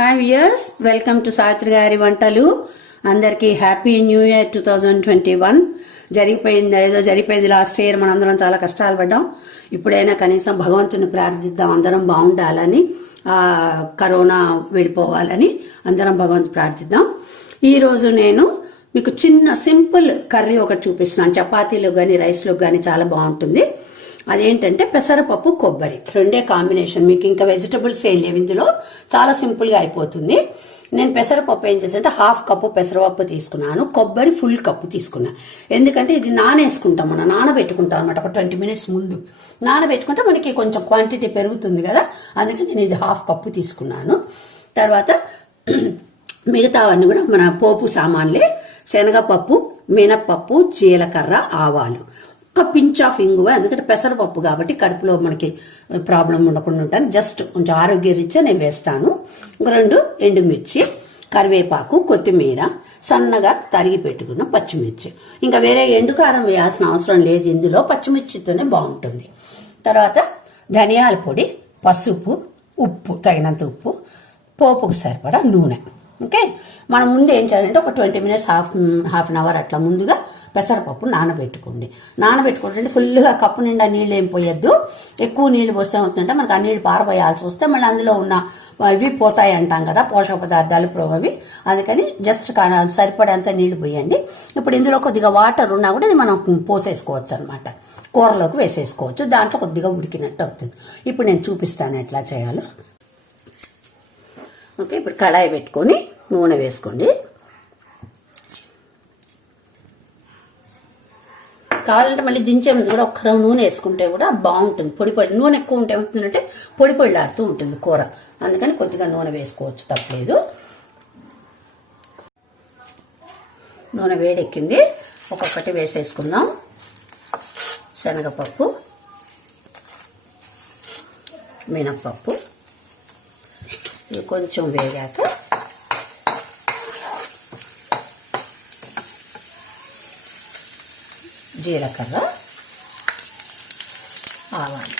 Hi viewers, welcome to Savitri గారి వంటలు. అందరికీ హ్యాపీ న్యూ ఇయర్ 2021. జరిగిపోయింది లాస్ట్ ఇయర్. మనందరం చాలా కష్టాలు పడ్డాం. ఇప్పుడైనా కనీసం భగవంతుని ప్రార్థిద్దాం, అందరం బాగుండాలని, కరోనా వెళ్ళిపోవాలని అందరం భగవంతుని ప్రార్థిద్దాం. ఈరోజు నేను మీకు చిన్న సింపుల్ కర్రీ ఒకటి చూపిస్తున్నాను. చపాతీలో కానీ రైస్లో కానీ చాలా బాగుంటుంది. అదేంటంటే పెసరపప్పు కొబ్బరి, రెండే కాంబినేషన్. మీకు ఇంకా వెజిటబుల్స్ ఏం లేవు ఇందులో, చాలా సింపుల్గా అయిపోతుంది. నేను పెసరపప్పు ఏం చేశానంటే 1/2 కప్పు పెసరపప్పు తీసుకున్నాను, కొబ్బరి ఫుల్ కప్పు తీసుకున్నాను. ఎందుకంటే ఇది నానేసుకుంటాం, మనం నానబెట్టుకుంటాం అనమాట. ఒక 20 minutes ముందు నానబెట్టుకుంటే మనకి కొంచెం క్వాంటిటీ పెరుగుతుంది కదా, అందుకని నేను ఇది 1/2 కప్పు తీసుకున్నాను. తర్వాత మిగతావన్నీ కూడా మన పోపు సామాన్లే: శనగపప్పు, మినప్పప్పు, జీలకర్ర, ఆవాలు, ఒక పించ్ ఆఫ్ ఇంగువ. ఎందుకంటే పెసరపప్పు కాబట్టి కడుపులో మనకి ప్రాబ్లం ఉండకుండా ఉంటాను. జస్ట్ కొంచెం ఆరోగ్యరీత్యా నేను వేస్తాను. 2 ఎండుమిర్చి, కరివేపాకు, కొత్తిమీర, సన్నగా తరిగి పెట్టుకున్న పచ్చిమిర్చి. ఇంకా వేరే ఎండుకారం వేయాల్సిన అవసరం లేదు, ఇందులో పచ్చిమిర్చితోనే బాగుంటుంది. తర్వాత ధనియాల పొడి, పసుపు, ఉప్పు, తగినంత ఉప్పు, పోపుకు సరిపడా నూనె. ఓకే, మనం ముందు ఏం చేయాలంటే ఒక 20 minutes, హాఫ్ అన్ అవర్ అట్లా ముందుగా పెసరపప్పు నానబెట్టుకుంటే ఫుల్గా కప్పు నిండా నీళ్ళు ఏం పోయొద్దు. ఎక్కువ నీళ్లు పోస్తే అవుతుంటే మనకు ఆ నీళ్లు పారబోయాల్సి వస్తే మళ్ళీ అందులో ఉన్న ఇవి పోతాయి అంటాం కదా, పోషక పదార్థాలు అవి. అందుకని జస్ట్ సరిపడేంత నీళ్లు పోయండి. ఇప్పుడు ఇందులో కొద్దిగా వాటర్ ఉన్నా కూడా ఇది మనం పోసేసుకోవచ్చు అనమాట, కూరలోకి వేసేసుకోవచ్చు. దాంట్లో కొద్దిగా ఉడికినట్టు అవుతుంది. ఇప్పుడు నేను చూపిస్తాను ఎట్లా చేయాలో. ఓకే, ఇప్పుడు కళాయి పెట్టుకొని నూనె వేసుకోండి. కావాలంటే మళ్ళీ దించే ముందు కూడా ఒక్క నూనె వేసుకుంటే కూడా బాగుంటుంది. పొడి నూనె ఎక్కువ ఉంటే ఏమవుతుందంటే పొడిలాడుతూ ఉంటుంది కూర, అందుకని కొద్దిగా నూనె వేసుకోవచ్చు, తప్పలేదు. నూనె వేడెక్కింది, ఒక్కొక్కటి వేసేసుకుందాం. శనగపప్పు, మినప్పప్పు, ఇవి కొంచెం వేగాక జీలకర్ర, ఆవాలు.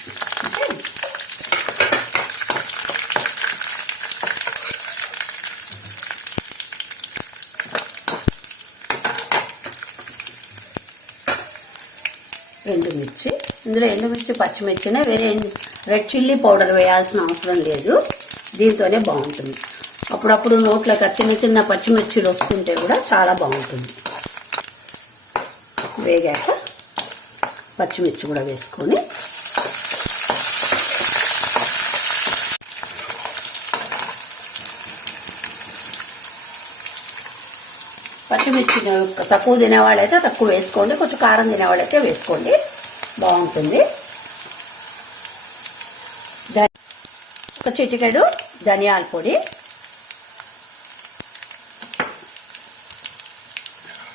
ఎండుమిర్చి, ఇందులో ఎండుమిర్చి పచ్చిమిర్చినే, వేరే రెడ్ చిల్లీ పౌడర్ వేయాల్సిన అవసరం లేదు, దీంతోనే బాగుంటుంది. అప్పుడప్పుడు నోట్లోకి చిన్న చిన్న పచ్చిమిర్చిలు వస్తుంటే కూడా చాలా బాగుంటుంది. వేగాక పచ్చిమిర్చి కూడా వేసుకొని పచ్చిమిర్చి తక్కువ తినేవాళ్ళైతే తక్కువ వేసుకోండి, కొంచెం కారం తినేవాళ్ళైతే వేసుకోండి, బాగుంటుంది. ఒక చిటికెడు ధనియాల పొడి,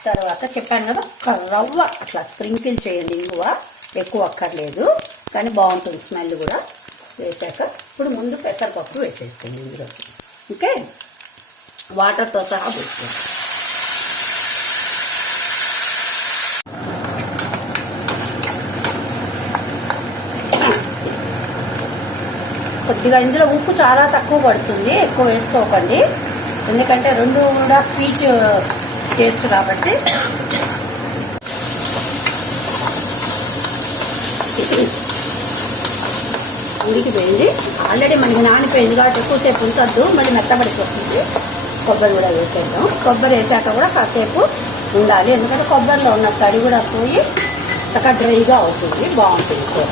తర్వాత చెప్పాను కదా రవ్వ అట్లా స్ప్రింకిల్ చేయండి. ఇంగువ ఎక్కువ అక్కర్లేదు కానీ బాగుంటుంది, స్మెల్ కూడా. వేసాక ఇప్పుడు ముందు పెసరపప్పు వేసేసుకోండి ఇందులోకి. ఓకే, వాటర్తో సహా వేసుకోండి. కొద్దిగా ఇందులో ఉప్పు చాలా తక్కువ పడుతుంది, ఎక్కువ వేసుకోకండి. ఎందుకంటే రెండు కూడా స్వీట్ టేస్ట్ కాబట్టి. ఉడికిపోయింది, ఆల్రెడీ మనకి నానిపోయింది కాబట్టి ఎక్కువసేపు ఉంచద్దు, మళ్ళీ మెత్తబడిపోతుంది. కొబ్బరి కూడా వేసేద్దాం. కొబ్బరి వేసాక కూడా కాసేపు ఉండాలి, ఎందుకంటే కొబ్బరిలో ఉన్న తడి కూడా పోయి చక్కగా డ్రైగా అవుతుంది, బాగుంటుంది కూర.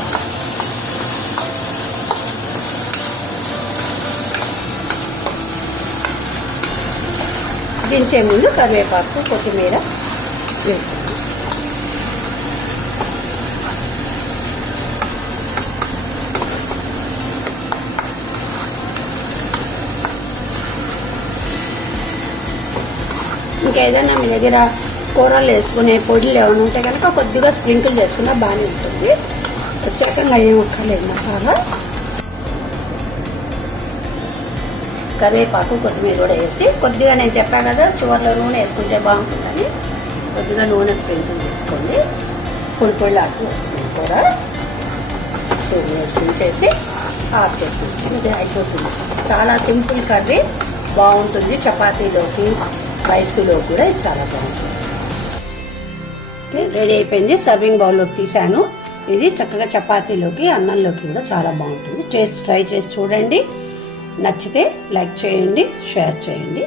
దించే ముందు కరివేపాకు, కొత్తిమీర వేసాను. ఇంకేదైనా మీ దగ్గర కూరలు వేసుకునే పొడులు ఏమైనా ఉంటే కనుక కొద్దిగా స్ప్రింకిల్ చేసుకున్నా బాగానే ఉంటుంది. ప్రత్యేకంగా ఏం ఒక్కర్లేదు మసాలా. కరివేపాకు, కొత్తిమీర కూడా వేసి కొద్దిగా నేను చెప్పాను కదా చివరిలో నూనె వేసుకుంటే బాగుంటుందని, కొద్దిగా నూనె స్ప్రింకిల్ చేసుకోండి. పొడిలాడుతూ వస్తుంది కూర. 2 minutes చేసి ఆఫ్ చేసుకుంటాం, ఇది అయిపోతుంది. చాలా సింపుల్ కర్రీ, బాగుంటుంది. చపాతీలోకి రైస్లో కూడా ఇది చాలా బాగుంటుంది. ఓకే, రెడీ అయిపోయింది. సర్వింగ్ బౌల్లోకి తీసాను. ఇది చక్కగా చపాతీలోకి అన్నంలోకి కూడా చాలా బాగుంటుంది. ట్రై చేసి చూడండి. నచ్చితే లైక్ చేయండి, షేర్ చేయండి.